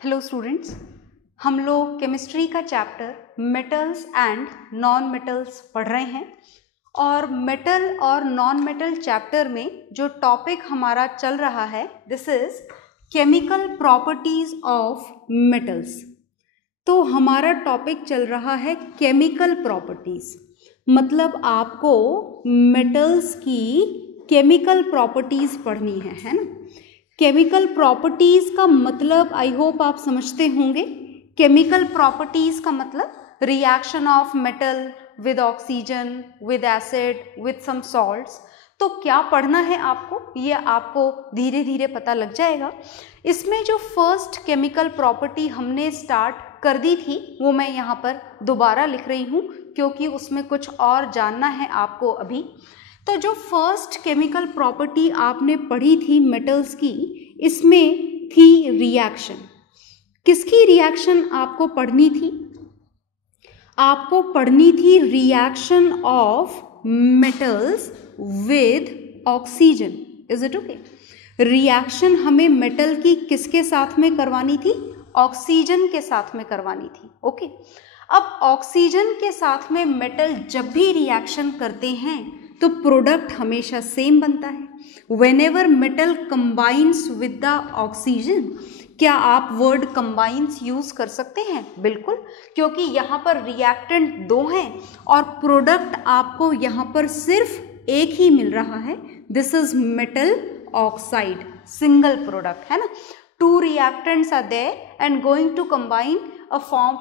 Hello students, हम लोग chemistry का chapter metals and non metals पढ़ रहे हैं और मेटल और नॉन मेटल चैप्टर में जो टॉपिक हमारा चल रहा है this is chemical properties of metals. तो हमारा टॉपिक चल रहा है केमिकल प्रॉपर्टीज, मतलब आपको मेटल्स की केमिकल प्रॉपर्टीज पढ़नी है ना। केमिकल प्रॉपर्टीज का मतलब आई होप आप समझते होंगे। केमिकल प्रॉपर्टीज का मतलब reaction of metal with oxygen, with acid, with some salts. तो क्या पढ़ना है आपको, ये आपको धीरे धीरे पता लग जाएगा। इसमें जो फर्स्ट केमिकल प्रॉपर्टी हमने स्टार्ट कर दी थी वो मैं यहाँ पर दोबारा लिख रही हूँ क्योंकि उसमें कुछ और जानना है आपको अभी। तो जो फर्स्ट केमिकल प्रॉपर्टी आपने पढ़ी थी मेटल्स की, इसमें थी रिएक्शन। किसकी रिएक्शन आपको पढ़नी थी? आपको पढ़नी थी reaction of metals with oxygen. Is it okay? Reaction हमें मेटल की किसके साथ में करवानी थी? ऑक्सीजन के साथ में करवानी थी। ओके अब ऑक्सीजन के साथ में मेटल जब भी रिएक्शन करते हैं तो प्रोडक्ट हमेशा सेम बनता है। Whenever metal combines with the oxygen, क्या आप वर्ड कंबाइंस यूज कर सकते हैं? बिल्कुल, क्योंकि यहाँ पर रिएक्टेंट दो हैं और प्रोडक्ट आपको यहाँ पर सिर्फ एक ही मिल रहा है। This is metal oxide, single product है ना। Two reactants are there and going to combine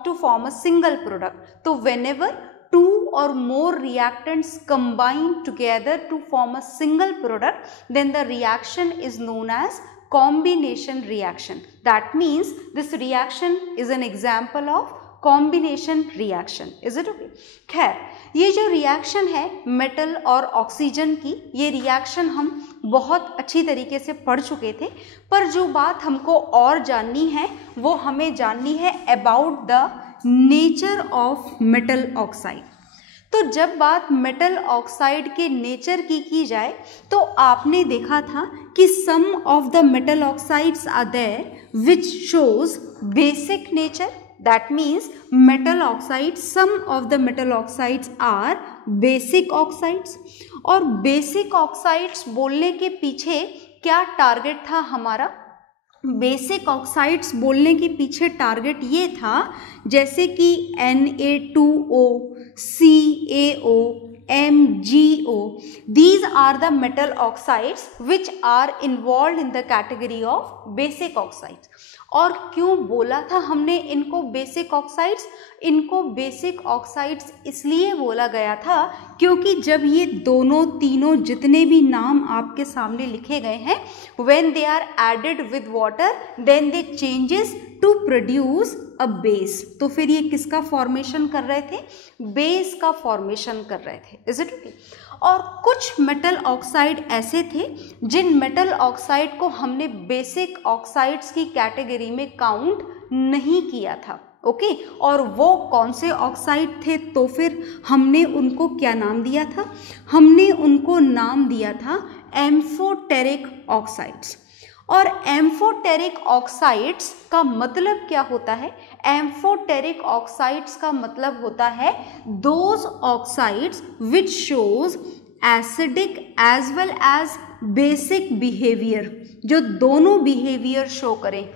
to form a single product. So whenever two or more reactants combine together to form a single product, then the reaction is known as combination reaction. That means this reaction is an example of combination reaction. Is it okay? खैर, ये जो reaction है metal और oxygen की, ये reaction हम बहुत अच्छी तरीके से पढ़ चुके थे, पर जो बात हमको और जाननी है वो हमें जाननी है about the nature of metal oxide. तो जब बात मेटल ऑक्साइड के नेचर की जाए तो आपने देखा था कि some of the metal oxides are there which shows basic nature. That means metal oxides, some of the metal oxides are basic oxides। और basic oxides बोलने के पीछे क्या टारगेट था हमारा? बेसिक ऑक्साइड्स बोलने के पीछे टारगेट ये था जैसे कि Na2O, CaO, MgO, these are the metal oxides which are involved in the category of basic oxides। और क्यों बोला था हमने इनको बेसिक ऑक्साइड्स? इनको बेसिक ऑक्साइड्स इसलिए बोला गया था क्योंकि जब ये दोनों तीनों जितने भी नाम आपके सामने लिखे गए हैं, when they are added with water then they changes to produce a base। तो फिर ये किसका फॉर्मेशन कर रहे थे? बेस का फॉर्मेशन कर रहे थे। Is it okay? और कुछ मेटल ऑक्साइड ऐसे थे जिन मेटल ऑक्साइड को हमने बेसिक ऑक्साइड्स की कैटेगरी में काउंट नहीं किया था। ओके और वो कौन से ऑक्साइड थे? तो फिर हमने उनको क्या नाम दिया था? हमने उनको नाम दिया था एम्फोटेरिक ऑक्साइड्स। और एम्फोटेरिक ऑक्साइड्स का मतलब क्या होता है? एम्फोटेरिक ऑक्साइड्स का मतलब होता है those oxides which shows acidic as well as basic behaviour, जो दोनों बिहेवियर शो करें।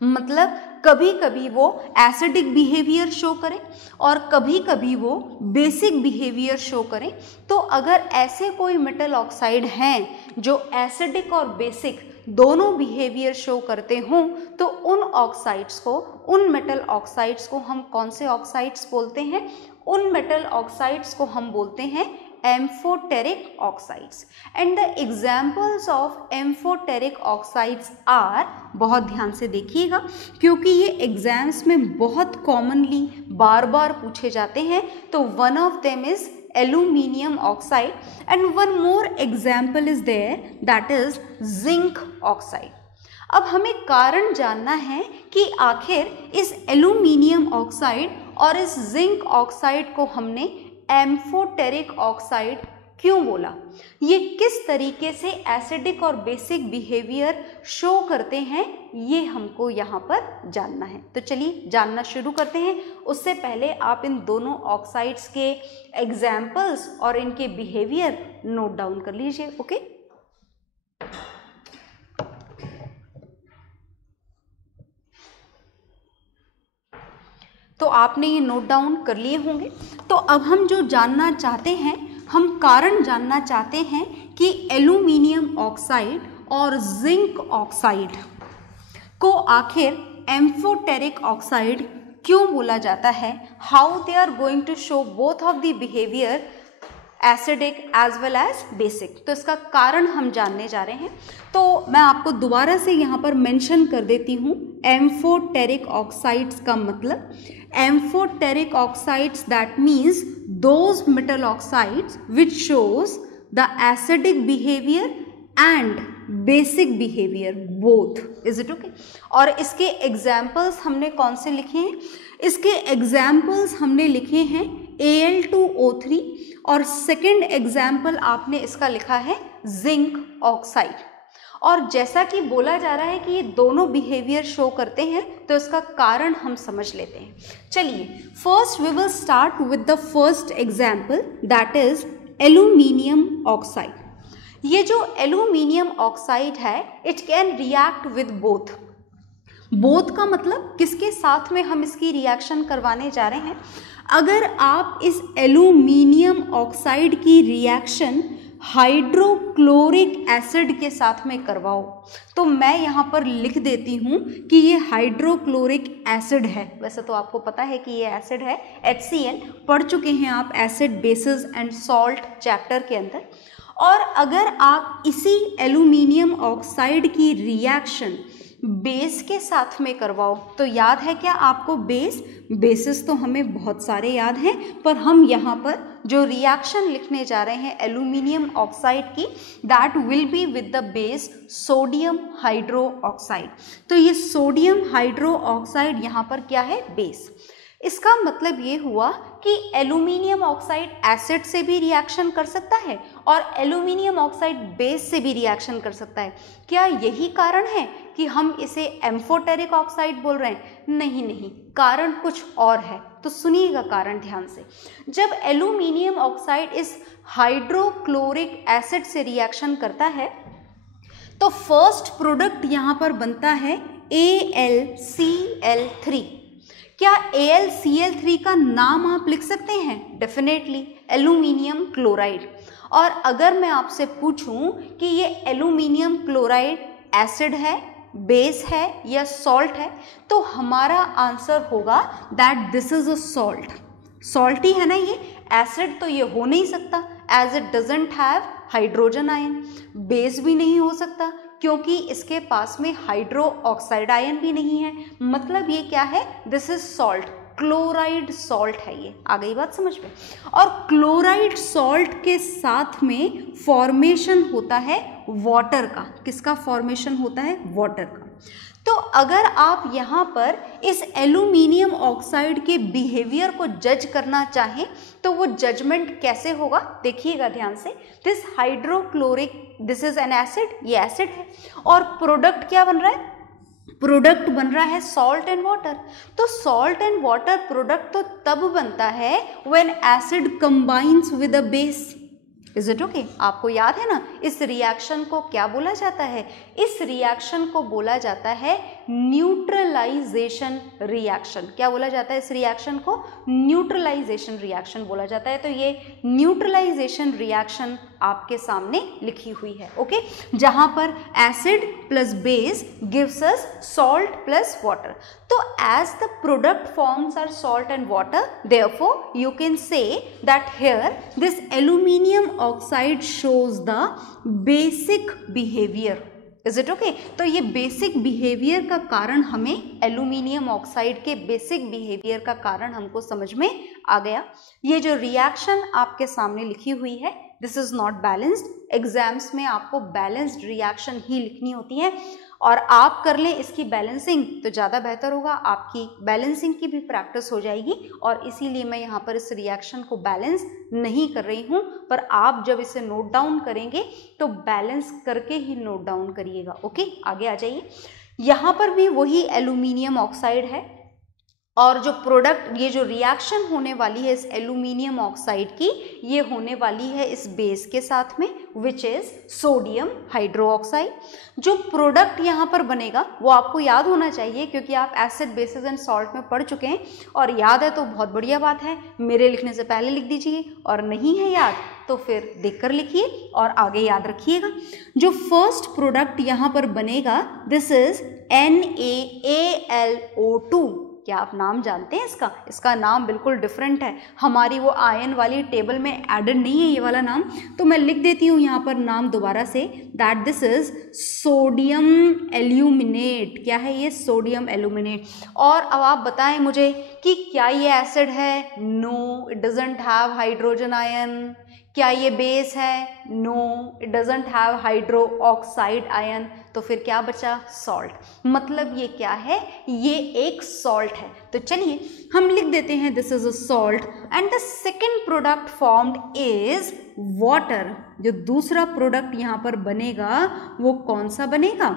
मतलब कभी कभी वो एसिडिक बिहेवियर शो करें और कभी कभी वो बेसिक बिहेवियर शो करें। तो अगर ऐसे कोई मेटल ऑक्साइड हैं जो एसिडिक और बेसिक दोनों बिहेवियर शो करते हों तो उन ऑक्साइड्स को, उन मेटल ऑक्साइड्स को हम कौन से ऑक्साइड्स बोलते हैं? उन मेटल ऑक्साइड्स को हम बोलते हैं amphoteric oxides. And the examples of amphoteric oxides are, बहुत ध्यान से देखिएगा क्योंकि ये एग्जाम्स में बहुत कॉमनली बार बार पूछे जाते हैं। तो one of them is aluminium oxide and one more example is there, that is zinc oxide। अब हमें कारण जानना है कि आखिर इस एल्यूमिनियम ऑक्साइड और इस जिंक ऑक्साइड को हमने एम्फोटेरिक ऑक्साइड क्यों बोला, ये किस तरीके से एसिडिक और बेसिक बिहेवियर शो करते हैं, ये हमको यहाँ पर जानना है। तो चलिए जानना शुरू करते हैं। उससे पहले आप इन दोनों ऑक्साइड्स के एग्जाम्पल्स और इनके बिहेवियर नोट डाउन कर लीजिए। ओके, तो आपने ये नोट डाउन कर लिए होंगे। तो अब हम जो जानना चाहते हैं, हम कारण जानना चाहते हैं कि एल्यूमिनियम ऑक्साइड और जिंक ऑक्साइड को आखिर एम्फोटेरिक ऑक्साइड क्यों बोला जाता है, how they are going to show both of the behaviour acidic as well as basic. तो इसका कारण हम जानने जा रहे हैं। तो मैं आपको दोबारा से यहाँ पर मेंशन कर देती हूँ, एम्फोटेरिक ऑक्साइड्स का मतलब, amphoteric oxides that means those metal oxides which shows the acidic behaviour and basic behaviour both. Is it okay? और इसके एग्जाम्पल्स हमने कौन से लिखे हैं? इसके एग्जाम्पल्स हमने लिखे हैं Al2O3 और सेकेंड एग्जाम्पल आपने इसका लिखा है जिंक ऑक्साइड। और जैसा कि बोला जा रहा है कि ये दोनों बिहेवियर शो करते हैं, तो इसका कारण हम समझ लेते हैं। चलिए, first we will start with the first example that is aluminium oxide. ये जो एल्यूमिनियम ऑक्साइड है, it can react with both. Both का मतलब किसके साथ में हम इसकी रिएक्शन करवाने जा रहे हैं? अगर आप इस एल्यूमिनियम ऑक्साइड की रिएक्शन हाइड्रोक्लोरिक एसिड के साथ में करवाओ, तो मैं यहाँ पर लिख देती हूँ कि ये हाइड्रोक्लोरिक एसिड है। वैसे तो आपको पता है कि ये एसिड है, HCl, पढ़ चुके हैं आप acid basis and salt chapter के अंदर। और अगर आप इसी एल्यूमिनियम ऑक्साइड की रिएक्शन बेस के साथ में करवाओ, तो याद है क्या आपको बेस? बेसिस तो हमें बहुत सारे याद हैं, पर हम यहाँ पर जो रिएक्शन लिखने जा रहे हैं एल्यूमिनियम ऑक्साइड की, that will be with the base sodium hydro oxide. तो ये सोडियम हाइड्रो ऑक्साइड यहाँ पर क्या है? बेस। इसका मतलब ये हुआ कि एल्यूमिनियम ऑक्साइड एसिड से भी रिएक्शन कर सकता है और एल्यूमिनियम ऑक्साइड बेस से भी रिएक्शन कर सकता है। क्या यही कारण है कि हम इसे एम्फोटेरिक ऑक्साइड बोल रहे हैं? नहीं नहीं, कारण कुछ और है। तो सुनिएगा कारण ध्यान से। जब एल्यूमिनियम ऑक्साइड इस हाइड्रोक्लोरिक एसिड से रिएक्शन करता है, तो फर्स्ट प्रोडक्ट यहाँ पर बनता है AlCl3। क्या AlCl3 का नाम आप लिख सकते हैं? Definitely, aluminium chloride. और अगर मैं आपसे पूछूं कि ये एल्यूमिनियम क्लोराइड एसिड है, बेस है या सॉल्ट है, तो हमारा आंसर होगा that this is a salt. Salt ही है ना ये, एसिड तो ये हो नहीं सकता as it doesn't have hydrogen ion. Base भी नहीं हो सकता क्योंकि इसके पास में हाइड्रो ऑक्साइड आयन भी नहीं है। मतलब ये क्या है? This is salt, chloride salt है ये। आ गई बात समझ में? और क्लोराइड सॉल्ट के साथ में फॉर्मेशन होता है वाटर का। किसका फॉर्मेशन होता है? वाटर का। तो अगर आप यहाँ पर इस एल्यूमिनियम ऑक्साइड के बिहेवियर को जज करना चाहें, तो वो जजमेंट कैसे होगा? देखिएगा ध्यान से। This hydrochloric, this is an acid, ये एसिड है, और प्रोडक्ट क्या बन रहा है? प्रोडक्ट बन रहा है सॉल्ट एंड वाटर। तो सॉल्ट एंड वाटर प्रोडक्ट तो तब बनता है when acid combines with a base. Is it okay? आपको याद है ना, इस रिएक्शन को क्या बोला जाता है? इस रिएक्शन को बोला जाता है न्यूट्रलाइजेशन रिएक्शन। क्या बोला जाता है इस रिएक्शन को? न्यूट्रलाइजेशन रिएक्शन बोला जाता है। तो ये न्यूट्रलाइजेशन रिएक्शन आपके सामने लिखी हुई है। ओके, जहां पर acid plus base gives us salt plus water. तो as the product forms are salt and water, therefore you can say that here this aluminium oxide shows the basic behavior. Is it okay? तो ये basic behaviour का कारण हमें, aluminium oxide के basic behaviour का कारण हमको समझ में आ गया। ये जो रिएक्शन आपके सामने लिखी हुई है, this is not balanced. Exams में आपको बैलेंस्ड रिएक्शन ही लिखनी होती है। और आप कर लें इसकी बैलेंसिंग तो ज़्यादा बेहतर होगा, आपकी बैलेंसिंग की भी प्रैक्टिस हो जाएगी। और इसीलिए मैं यहाँ पर इस रिएक्शन को बैलेंस नहीं कर रही हूँ, पर आप जब इसे नोट डाउन करेंगे तो बैलेंस करके ही नोट डाउन करिएगा। ओके, आगे आ जाइए। यहाँ पर भी वही एल्यूमिनियम ऑक्साइड है और जो प्रोडक्ट, ये जो रिएक्शन होने वाली है इस एल्यूमिनियम ऑक्साइड की, ये होने वाली है इस बेस के साथ में, विच इज सोडियम हाइड्रोक्साइड। जो प्रोडक्ट यहाँ पर बनेगा वो आपको याद होना चाहिए, क्योंकि आप एसिड, बेसिस एंड सॉल्ट में पढ़ चुके हैं, और याद है तो बहुत बढ़िया बात है, मेरे लिखने से पहले लिख दीजिए, और नहीं है याद तो फिर देखकर लिखिए और आगे याद रखिएगा। जो फर्स्ट प्रोडक्ट यहाँ पर बनेगा, दिस इज NaAlO2। क्या आप नाम जानते हैं इसका? इसका नाम बिल्कुल डिफरेंट है, हमारी वो आयन वाली टेबल में एडेड नहीं है ये वाला नाम, तो मैं लिख देती हूँ यहाँ पर नाम दोबारा से, that this is sodium aluminate. क्या है ये? Sodium aluminate. और अब आप बताएं मुझे कि क्या ये एसिड है? No, it doesn't have hydrogen ion. क्या ये बेस है? No, it doesn't have hydro oxide ion. तो फिर क्या बचा? सॉल्ट। मतलब ये क्या है? ये एक सॉल्ट है। तो चलिए हम लिख देते हैं this is a salt and the second product formed is water. जो दूसरा प्रोडक्ट यहाँ पर बनेगा वो कौन सा बनेगा?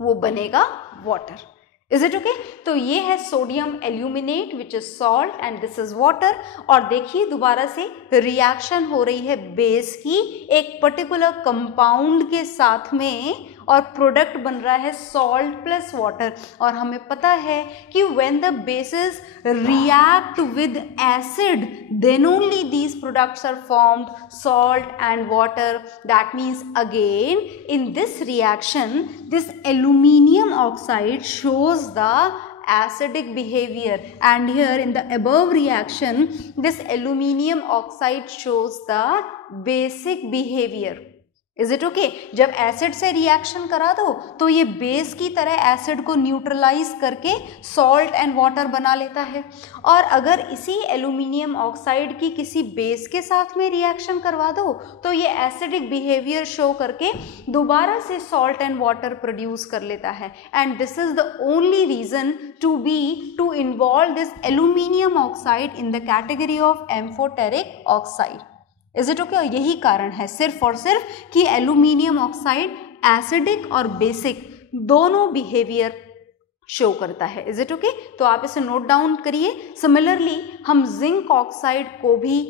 वो बनेगा वाटर। Is it okay? तो ये है sodium aluminate which is salt and this is water. और देखिए दोबारा से रिएक्शन हो रही है बेस की एक पर्टिकुलर कंपाउंड के साथ में, और प्रोडक्ट बन रहा है सॉल्ट प्लस वाटर। और हमें पता है कि when the bases react with acid then only these products are formed, salt and water. That means again in this reaction this aluminium oxide shows the acidic behavior, and here in the above reaction this aluminium oxide shows the basic behavior. Is it okay? जब acid से reaction करा दो तो ये base की तरह acid को neutralise करके सॉल्ट एंड वाटर बना लेता है, और अगर इसी एल्यूमिनियम ऑक्साइड की किसी बेस के साथ में रिएक्शन करवा दो तो ये एसिडिक बिहेवियर शो करके दोबारा से सॉल्ट एंड वाटर प्रोड्यूस कर लेता है। And this is the only reason to involve this aluminium oxide in the category of amphoteric oxide. Is it okay? यही कारण है सिर्फ और सिर्फ कि एल्यूमिनियम ऑक्साइड एसिडिक और बेसिक दोनों बिहेवियर शो करता है। Is it okay? तो आप इसे नोट डाउन करिए। सिमिलरली हम जिंक ऑक्साइड को भी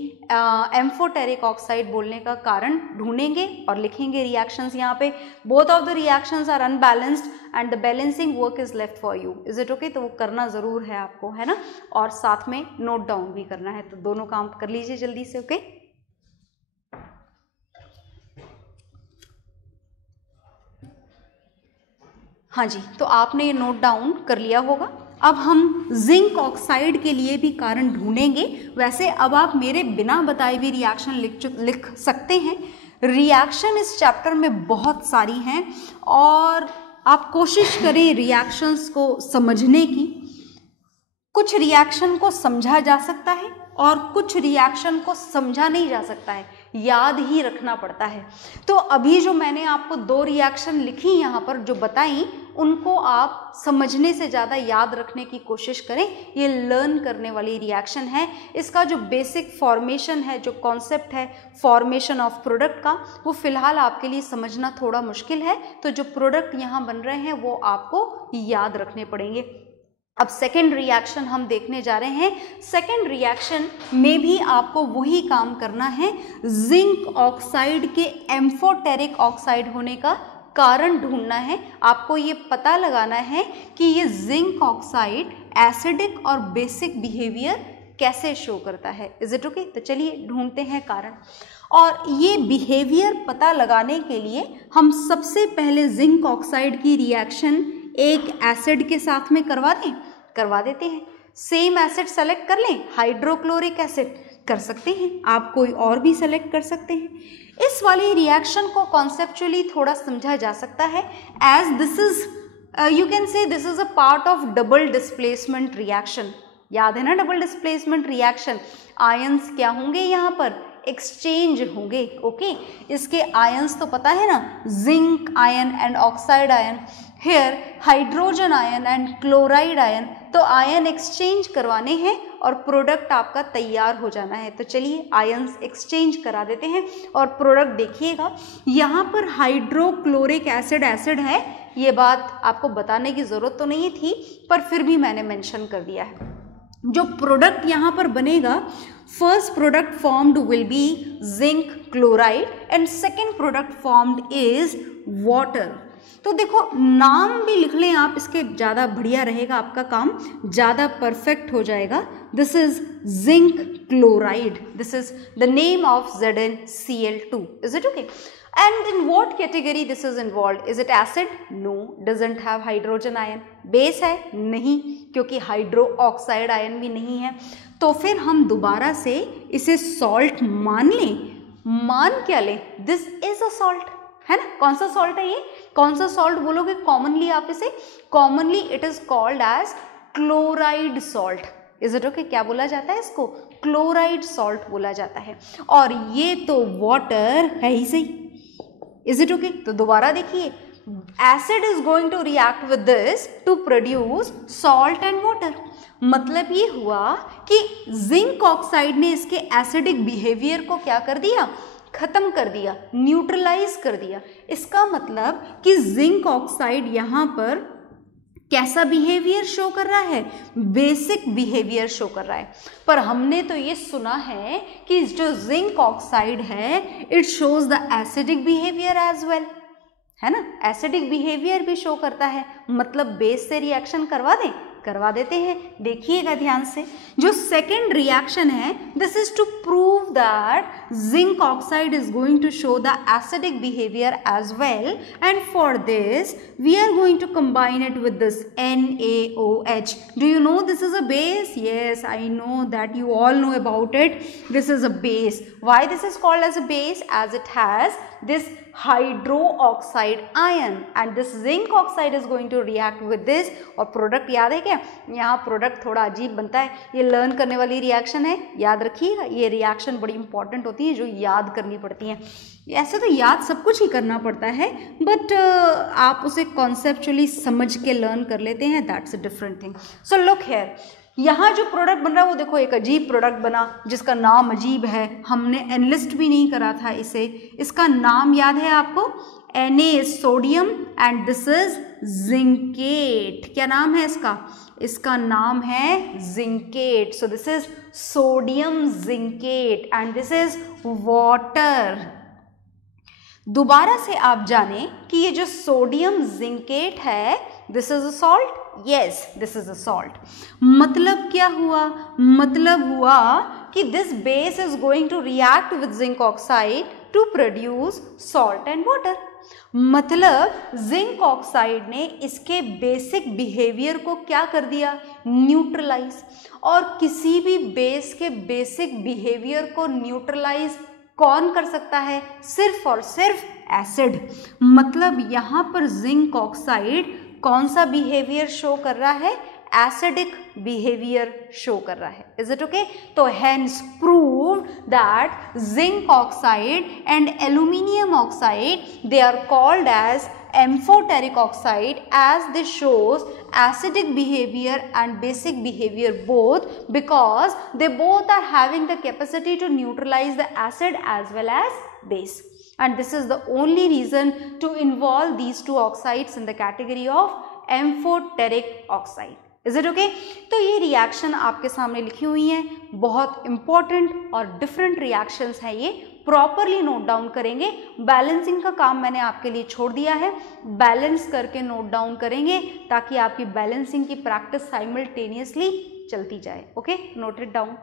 एम्फोटेरिक ऑक्साइड बोलने का कारण ढूंढेंगे और लिखेंगे रिएक्शंस यहाँ पे। Both of the reactions are unbalanced and the balancing work is left for you. Is it okay? तो वो करना ज़रूर है आपको, है ना, और साथ में नोट डाउन भी करना है। तो दोनों काम कर लीजिए जल्दी से। ओके हाँ जी, तो आपने ये नोट डाउन कर लिया होगा। अब हम जिंक ऑक्साइड के लिए भी कारण ढूंढेंगे। वैसे अब आप मेरे बिना बताए भी रिएक्शन लिख सकते हैं। रिएक्शन इस चैप्टर में बहुत सारी हैं और आप कोशिश करें रिएक्शंस को समझने की। कुछ रिएक्शन को समझा जा सकता है और कुछ रिएक्शन को समझा नहीं जा सकता है, याद ही रखना पड़ता है। तो अभी जो मैंने आपको दो रिएक्शन लिखी यहाँ पर जो बताई, उनको आप समझने से ज़्यादा याद रखने की कोशिश करें। ये लर्न करने वाली रिएक्शन है। इसका जो बेसिक फॉर्मेशन है, जो कॉन्सेप्ट है फॉर्मेशन ऑफ प्रोडक्ट का, वो फिलहाल आपके लिए समझना थोड़ा मुश्किल है। तो जो प्रोडक्ट यहाँ बन रहे हैं वो आपको याद रखने पड़ेंगे। अब सेकेंड रिएक्शन हम देखने जा रहे हैं। सेकेंड रिएक्शन में भी आपको वही काम करना है, जिंक ऑक्साइड के एम्फोटेरिक ऑक्साइड होने का कारण ढूंढना है। आपको ये पता लगाना है कि ये जिंक ऑक्साइड एसिडिक और बेसिक बिहेवियर कैसे शो करता है। Is it okay? तो चलिए ढूंढते हैं कारण। और ये बिहेवियर पता लगाने के लिए हम सबसे पहले जिंक ऑक्साइड की रिएक्शन एक एसिड के साथ में करवा देते हैं। सेम एसिड सेलेक्ट कर लें, हाइड्रोक्लोरिक एसिड कर सकते हैं, आप कोई और भी सेलेक्ट कर सकते हैं। इस वाली रिएक्शन को कॉन्सेप्चुअली थोड़ा समझा जा सकता है as this is you can say this is a part of double displacement reaction. याद है ना डबल डिस्प्लेसमेंट रिएक्शन? आयंस क्या होंगे यहाँ पर? एक्सचेंज होंगे। ओके इसके आयंस तो पता है ना, zinc ion and oxide ion. Here hydrogen ion and chloride ion, तो आयन एक्सचेंज करवाने हैं और प्रोडक्ट आपका तैयार हो जाना है। तो चलिए आयंस एक्सचेंज करा देते हैं और प्रोडक्ट देखिएगा। यहाँ पर हाइड्रोक्लोरिक एसिड एसिड है, ये बात आपको बताने की ज़रूरत तो नहीं थी पर फिर भी मैंने मेंशन कर दिया है। जो प्रोडक्ट यहाँ पर बनेगा, first product formed will be zinc chloride and second product formed is water. तो देखो नाम भी लिख लें आप, इसके ज़्यादा बढ़िया रहेगा, आपका काम ज़्यादा परफेक्ट हो जाएगा। This is zinc chloride, this is the name of ZnCl2, is it okay? And in what category this is involved? Is it acid? No, doesn't have hydrogen ion. Base है? नहीं, क्योंकि हाइड्रो ऑक्साइड आयन भी नहीं है। तो फिर हम दोबारा से इसे सॉल्ट मान लें। मान क्या लें? दिस इज अ सॉल्ट, है ना? कौन सा सॉल्ट है ये? कौन सा सॉल्ट बोलोगे कॉमनली आप इसे? Commonly it is called as chloride salt. Is it okay? क्या बोला जाता है इसको? क्लोराइड सॉल्ट बोला जाता है। और ये तो वाटर है ही सही। Is it okay? तो दोबारा देखिए, acid is going to react with this to produce salt and water. मतलब ये हुआ कि जिंक ऑक्साइड ने इसके एसिडिक बिहेवियर को क्या कर दिया? खत्म कर दिया, न्यूट्रलाइज कर दिया। इसका मतलब कि जिंक ऑक्साइड यहाँ पर कैसा बिहेवियर शो कर रहा है? बेसिक बिहेवियर शो कर रहा है। पर हमने तो ये सुना है कि जो जिंक ऑक्साइड है it shows the acidic behaviour as well, है ना? एसिडिक बिहेवियर भी शो करता है, मतलब बेस से रिएक्शन करवा देते हैं। देखिएगा ध्यान से, जो सेकेंड रिएक्शन है, this is to prove that zinc oxide is going to show the acidic behaviour as well, and for this we are going to combine it with this NaOH. Do you know this is a base? Yes, I know that you all know about it. This is a base. Why this is called as a base? As it has this hydroxide ion and this zinc oxide is going to react with this, और product याद है क्या? यहाँ product थोड़ा अजीब बनता है, ये लर्न करने वाली रिएक्शन है, याद रखिएगा। ये रिएक्शन बड़ी इंपॉर्टेंट होती है जो याद करनी पड़ती हैं। ऐसे तो याद सब कुछ ही करना पड़ता है, बट आप उसे कॉन्सेप्चुअली समझ के लर्न कर लेते हैं, that's a different thing. So look here, यहाँ जो प्रोडक्ट बन रहा है वो देखो एक अजीब प्रोडक्ट बना जिसका नाम अजीब है, हमने एनलिस्ट भी नहीं करा था इसे। इसका नाम याद है आपको? Na is sodium and this is zincate. क्या नाम है इसका? इसका नाम है zincate. So this is sodium zincate and this is water. दोबारा से आप जानें कि ये जो सोडियम जिंकेट है, this is a salt. Yes, this is a salt. मतलब क्या हुआ? मतलब हुआ कि this base is going to react with zinc oxide to produce salt and water. मतलब जिंक ऑक्साइड ने इसके बेसिक बिहेवियर को क्या कर दिया? न्यूट्रलाइज। और किसी भी बेस के बेसिक बिहेवियर को न्यूट्रलाइज कौन कर सकता है? सिर्फ और सिर्फ एसिड। मतलब यहाँ पर जिंक ऑक्साइड कौन सा बिहेवियर शो कर रहा है? एसिडिक बिहेवियर शो कर रहा है। Is it okay? तो hence prove that zinc oxide and aluminium oxide they are called as amphoteric oxide as this shows acidic behavior and basic behavior both, because they both are having the capacity to neutralize the acid as well as base, and this is the only reason to involve these two oxides in the category of amphoteric oxide. Is it okay? तो ये reaction आपके सामने लिखी हुई हैं, बहुत important और different reactions हैं, ये प्रॉपरली नोट डाउन करेंगे। बैलेंसिंग का काम मैंने आपके लिए छोड़ दिया है, बैलेंस करके नोट डाउन करेंगे ताकि आपकी बैलेंसिंग की प्रैक्टिस साइमल्टेनियसली चलती जाए। Okay, note it down.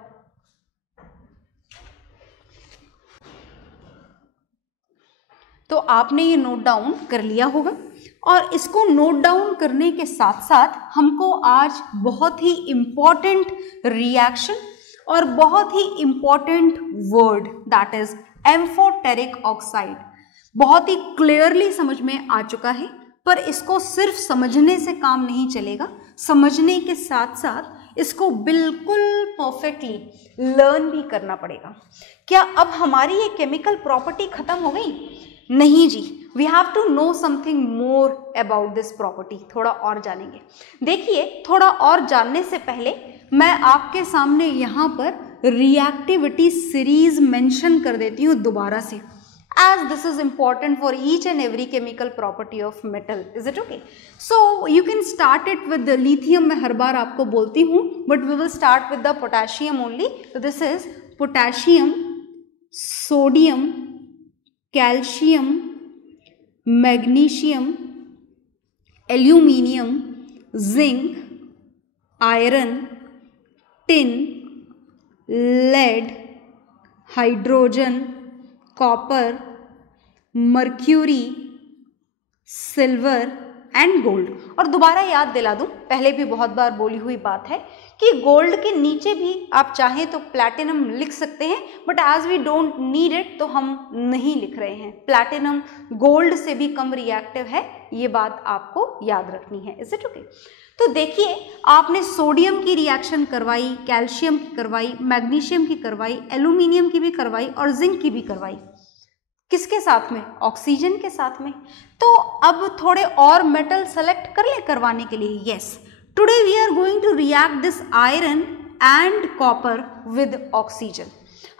तो आपने ये नोट डाउन कर लिया होगा, और इसको नोट डाउन करने के साथ साथ हमको आज बहुत ही इम्पॉर्टेंट रिएक्शन और बहुत ही important word that is amphoteric oxide बहुत ही क्लियरली समझ में आ चुका है। पर इसको सिर्फ समझने से काम नहीं चलेगा, समझने के साथ साथ इसको बिल्कुल परफेक्टली लर्न भी करना पड़ेगा। क्या अब हमारी ये केमिकल प्रॉपर्टी खत्म हो गई? नहीं जी, we have to know something more about this property, थोड़ा और जानेंगे। देखिए, थोड़ा और जानने से पहले मैं आपके सामने यहाँ पर रिएक्टिविटी सीरीज मेंशन कर देती हूँ दोबारा से, as this is important for each and every chemical property of metal. Is it okay? So you can start it with the lithium, मैं हर बार आपको बोलती हूँ, but we will start with the potassium only. So this is potassium, sodium, calcium, magnesium, aluminium, zinc, iron, tin, lead, hydrogen, copper, mercury, silver and gold. और दोबारा याद दिला दूं, पहले भी बहुत बार बोली हुई बात है कि गोल्ड के नीचे भी आप चाहें तो प्लैटिनम लिख सकते हैं, but as we don't need it तो हम नहीं लिख रहे हैं। प्लैटिनम गोल्ड से भी कम रिएक्टिव है, ये बात आपको याद रखनी है। Is it okay? तो देखिए, आपने सोडियम की रिएक्शन करवाई, कैल्शियम की करवाई, मैग्नीशियम की करवाई, एल्यूमिनियम की भी करवाई और जिंक की भी करवाई। किसके साथ में? ऑक्सीजन के साथ में। तो अब थोड़े और मेटल सेलेक्ट कर ले करवाने के लिए। Yes, today we are going to react this iron and copper with oxygen.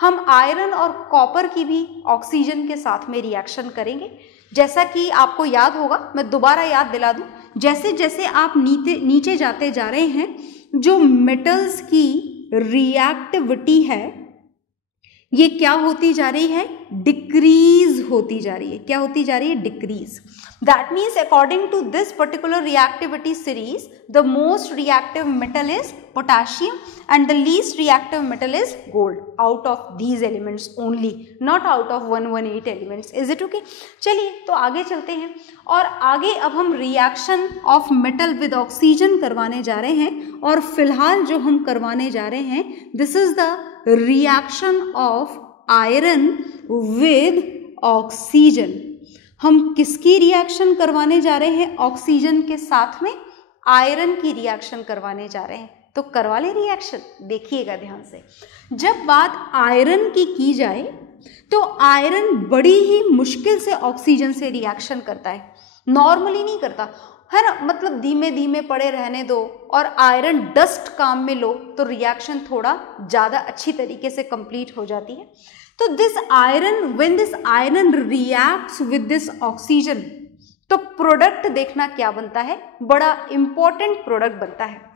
हम आयरन और कॉपर की भी ऑक्सीजन के साथ में रिएक्शन करेंगे। जैसा कि आपको याद होगा, मैं दोबारा याद दिला दूं, जैसे जैसे आप नीचे जाते जा रहे हैं, जो मेटल्स की रिएक्टिविटी है ये क्या होती जा रही है? डिक्रीज होती जा रही है। क्या होती जा रही है? Decrease. That means according to this particular reactivity series, the most reactive metal is potassium and the least reactive metal is gold out of these elements only, not out of 118 elements. Is it okay? चलिए, तो आगे चलते हैं और आगे अब हम reaction of metal with oxygen करवाने जा रहे हैं। और फिलहाल जो हम करवाने जा रहे हैं, this is the reaction of iron with oxygen. हम किसकी रिएक्शन करवाने जा रहे हैं? ऑक्सीजन के साथ में आयरन की रिएक्शन करवाने जा रहे हैं। तो करवा ले रिएक्शन। देखिएगा ध्यान से, जब बात आयरन की जाए तो आयरन बड़ी ही मुश्किल से ऑक्सीजन से रिएक्शन करता है, नॉर्मली नहीं करता है ना। मतलब धीमे धीमे पड़े रहने दो और आयरन डस्ट काम में लो तो रिएक्शन थोड़ा ज़्यादा अच्छी तरीके से कंप्लीट हो जाती है। तो this iron, when this iron reacts with this oxygen, तो प्रोडक्ट देखना क्या बनता है? बड़ा इंपॉर्टेंट प्रोडक्ट बनता है।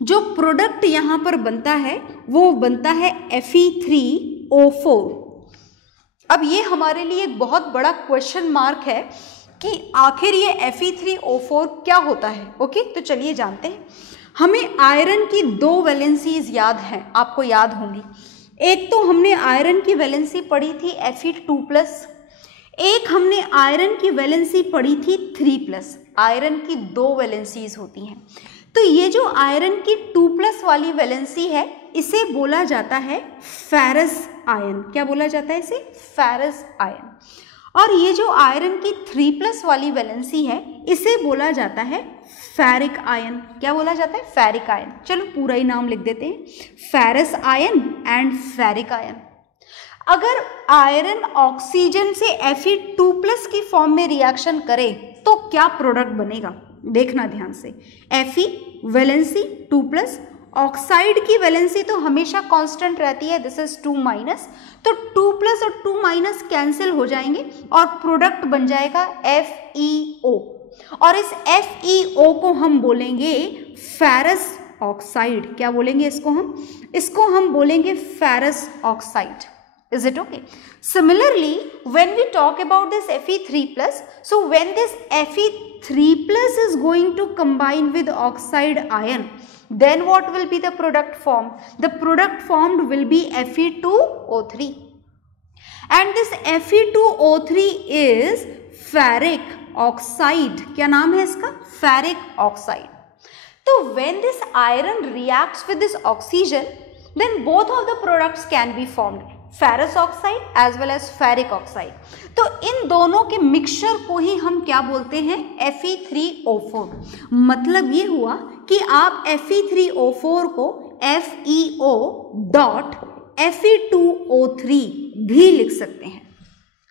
जो प्रोडक्ट यहाँ पर बनता है वो बनता है Fe3O4। अब ये हमारे लिए एक बहुत बड़ा क्वेश्चन मार्क है कि आखिर ये Fe3O4 क्या होता है। ओके, तो चलिए जानते हैं। हमें आयरन की दो वैलेंसीज याद हैं, आपको याद होंगी। एक तो हमने आयरन की वैलेंसी पढ़ी थी Fe2+, एक हमने आयरन की वैलेंसी पढ़ी थी 3+। आयरन की दो वैलेंसीज होती हैं। तो ये जो आयरन की 2+ वाली वैलेंसी है, इसे बोला जाता है फेरस आयन। क्या बोला जाता है इसे? Ferrous ion. और ये जो आयरन की 3+ वाली वैलेंसी है, इसे बोला जाता है फेरिक आयन। क्या बोला जाता है? Ferric ion. चलो पूरा ही नाम लिख देते हैं, ferrous ion and ferric ion. अगर आयरन ऑक्सीजन से Fe2+ की फॉर्म में रिएक्शन करे तो क्या प्रोडक्ट बनेगा? देखना ध्यान से। Fe वैलेंसी 2+, ऑक्साइड की वैलेंसी तो हमेशा कांस्टेंट रहती है, दिस इज 2-, तो 2+ और 2- कैंसिल हो जाएंगे और प्रोडक्ट बन जाएगा FeO। और इस FeO को हम बोलेंगे फेरस ऑक्साइड। क्या बोलेंगे इसको हम? इसको हम बोलेंगे ferrous oxide. Is it okay? Similarly, when we talk about this Fe3+, so when this Fe3+ is going to combine with oxide ion, then what will be the product formed? The product formed will be Fe2O3. And this Fe2O3 is ferric oxide. क्या नाम है इसका? Ferric oxide. So when this iron reacts with this oxygen, then both of the products can be formed. Ferrous oxide as well as ferric oxide. तो इन दोनों के mixture को ही हम क्या बोलते हैं? Fe3O4। मतलब ये हुआ कि आप Fe3O4 को FeO.Fe2O3 भी लिख सकते हैं।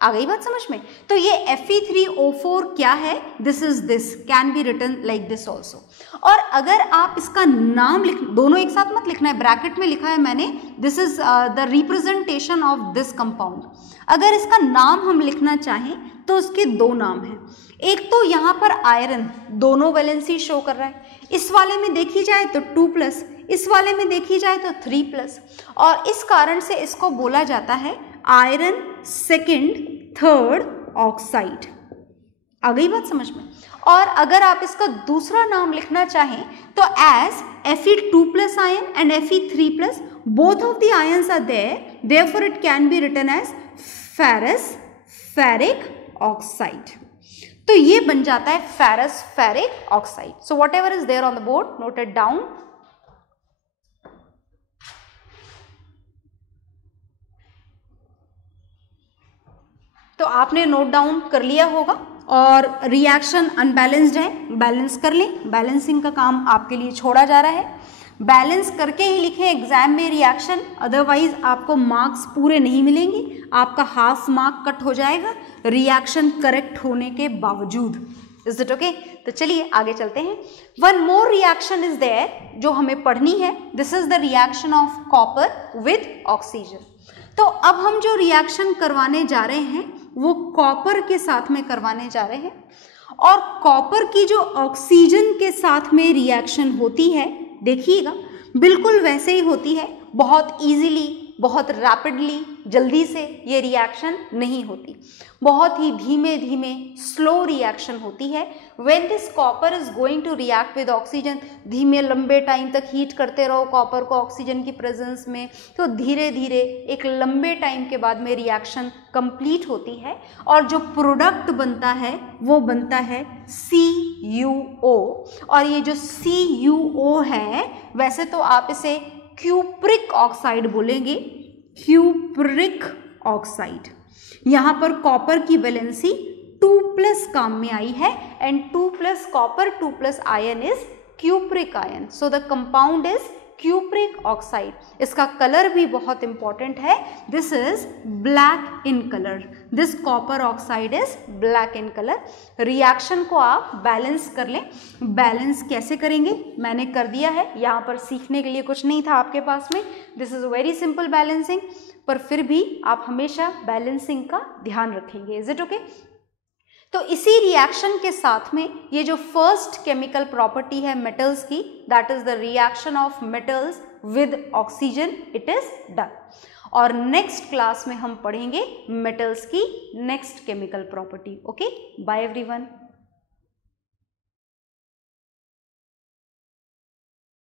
आ गई बात समझ में? तो ये Fe3O4 क्या है? This can be written like this also. और अगर आप इसका नाम लिख, दोनों एक साथ मत लिखना है, ब्रैकेट में लिखा है मैंने, this is the representation of this compound. अगर इसका नाम हम लिखना चाहें तो उसके दो नाम हैं। एक तो यहाँ पर आयरन दोनों वैलेंसी शो कर रहा है, इस वाले में देखी जाए तो 2+, इस वाले में देखी जाए तो 3+, और इस कारण से इसको बोला जाता है आयरन सेकेंड थर्ड ऑक्साइड। आ गई बात समझ में? और अगर आप इसका दूसरा नाम लिखना चाहें तो as Fe2+ ion and Fe3+, both of the ions are there, therefore it can be written as ferrous ferric oxide। तो ये बन जाता है ferrous ferric oxide। So whatever is there on the board, note it down। तो आपने note down कर लिया होगा। और रिएक्शन अनबैलेंस्ड है, बैलेंस कर लें, बैलेंसिंग का काम आपके लिए छोड़ा जा रहा है। बैलेंस करके ही लिखें एग्जाम में रिएक्शन, अदरवाइज आपको मार्क्स पूरे नहीं मिलेंगे, आपका हाफ मार्क कट हो जाएगा रिएक्शन करेक्ट होने के बावजूद। Is it okay? तो चलिए आगे चलते हैं। One more reaction is there जो हमें पढ़नी है। This is the reaction of copper with oxygen. तो अब हम जो रिएक्शन करवाने जा रहे हैं वो कॉपर के साथ में करवाने जा रहे हैं, और कॉपर की जो ऑक्सीजन के साथ में रिएक्शन होती है, देखिएगा बिल्कुल वैसे ही होती है, बहुत इजीली, बहुत रैपिडली, जल्दी से ये रिएक्शन नहीं होती, बहुत ही धीमे धीमे स्लो रिएक्शन होती है। When this copper is going to react with oxygen, धीमे लंबे टाइम तक हीट करते रहो कॉपर को ऑक्सीजन की प्रेजेंस में, तो धीरे धीरे एक लंबे टाइम के बाद में रिएक्शन कंप्लीट होती है, और जो प्रोडक्ट बनता है वो बनता है CuO। और ये जो CuO है, वैसे तो आप इसे क्यूप्रिक ऑक्साइड बोलेंगे, क्यूप्रिक ऑक्साइड। यहाँ पर कॉपर की वैलेंसी 2+ काम में आई है, and 2+ copper 2+ ion is cupric ion, so the compound is cupric oxide. इसका कलर भी बहुत इंपॉर्टेंट है, this is black in colour, this copper oxide is black in colour. Reaction को आप बैलेंस कर लें। बैलेंस कैसे करेंगे मैंने कर दिया है, यहाँ पर सीखने के लिए कुछ नहीं था आपके पास में, this is very simple balancing, पर फिर भी आप हमेशा बैलेंसिंग का ध्यान रखेंगे। Is it okay? तो इसी रिएक्शन के साथ में ये जो फर्स्ट केमिकल प्रॉपर्टी है मेटल्स की, that is the reaction of metals with oxygen, it is done. और नेक्स्ट क्लास में हम पढ़ेंगे मेटल्स की next chemical property. Okay, bye everyone.